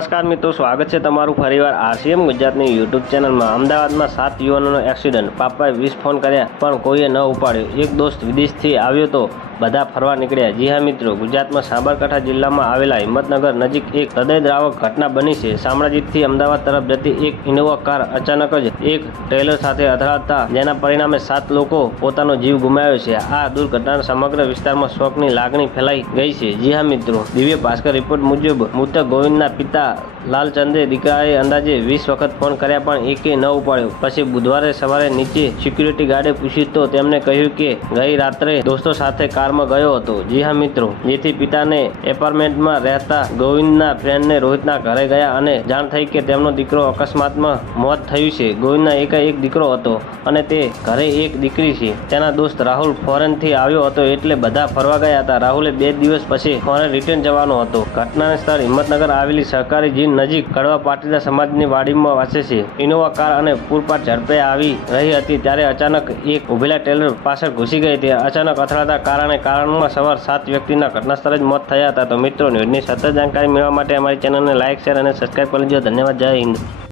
નમસ્કાર મિત્રો, સ્વાગત છે તમારું ફરીવાર આરસીએમ ગુજરાતની યુટ્યુબ ચેનલમાં. અમદાવાદમાં સાત યુવાનોનો એક્સિડન્ટ. પાપાએ વીસ ફોન કર્યા, પણ કોઈએ ન ઉપાડ્યો. એક દોસ્ત વિદેશથી આવ્યો તો બધા ફરવા નીકળ્યા. જી હા મિત્રો, ગુજરાતમાં સાબરકાંઠા જિલ્લામાં આવેલા હિંમતનગર નજીક એક હૃદયદ્રાવક ઘટના બની છે. શામળાજીથી અમદાવાદ તરફ જતી એક ઇનોવા કાર અચાનક જ એક ટ્રેલર સાથે અથડાતા જેના પરિણામે સાત લોકો પોતાનો જીવ ગુમાવ્યો છે. આ દુર્ઘટના સમગ્ર વિસ્તારમાં શોકની લાગણી ફેલાઈ ગઈ છે. જી હા મિત્રો, દિવ્ય ભાસ્કર રિપોર્ટ મુજબ મૃતક ગોવિંદના પિતા લાલચંદે દીકરાએ અંદાજે વીસ વખત ફોન કર્યા પણ એકે ન ઉપાડ્યો. પછી બુધવારે સવારે નીચે સિક્યુરિટી ગાર્ડે પૂછ્યું તો તેમણે કહ્યું કે ગઈ રાત્રે દોસ્તો સાથે કારમાં ગયો હતો. જી હા, મિત્રો. જેથી પિતાને એપાર્ટમેન્ટમાં રહેતા ગોવિંદના ફ્રેન્ડને રોહિતના ઘરે ગયા અને જાણ થઈ કે તેમનો દીકરો અકસ્માતમાં મોત થયું છે. ગોવિંદના એકા એક દીકરો હતો અને તે ઘરે એક દીકરી છે. તેના દોસ્ત રાહુલ ફોરેનથી આવ્યો હતો એટલે બધા ફરવા ગયા હતા. રાહુલે બે દિવસ પછી ફોરેન રિટર્ન જવાનો હતો. ઘટનાને સ્થળ હિંમતનગર આવેલી સહકારી જીન નજીક કડવા પાટીદાર સમાજની વાડીમાં વાસે છે. ઇનોવા કાર અને પૂરપાટ ઝડપે આવી રહી હતી ત્યારે અચાનક એક ઉભેલા ટેલર પાછળ ઘૂસી ગઈ હતી. અચાનક અથડાતા કારણે કારણમાં સવાર સાત વ્યક્તિના ઘટનાસ્થળે જ મોત થયા હતા. તો મિત્રો, ન્યૂઝની સતત જાણકારી મેળવવા માટે અમારી ચેનલને લાઇક શેર અને સબસ્ક્રાઇબ કરી લેજો ધન્યવાદ. જય હિન્દ.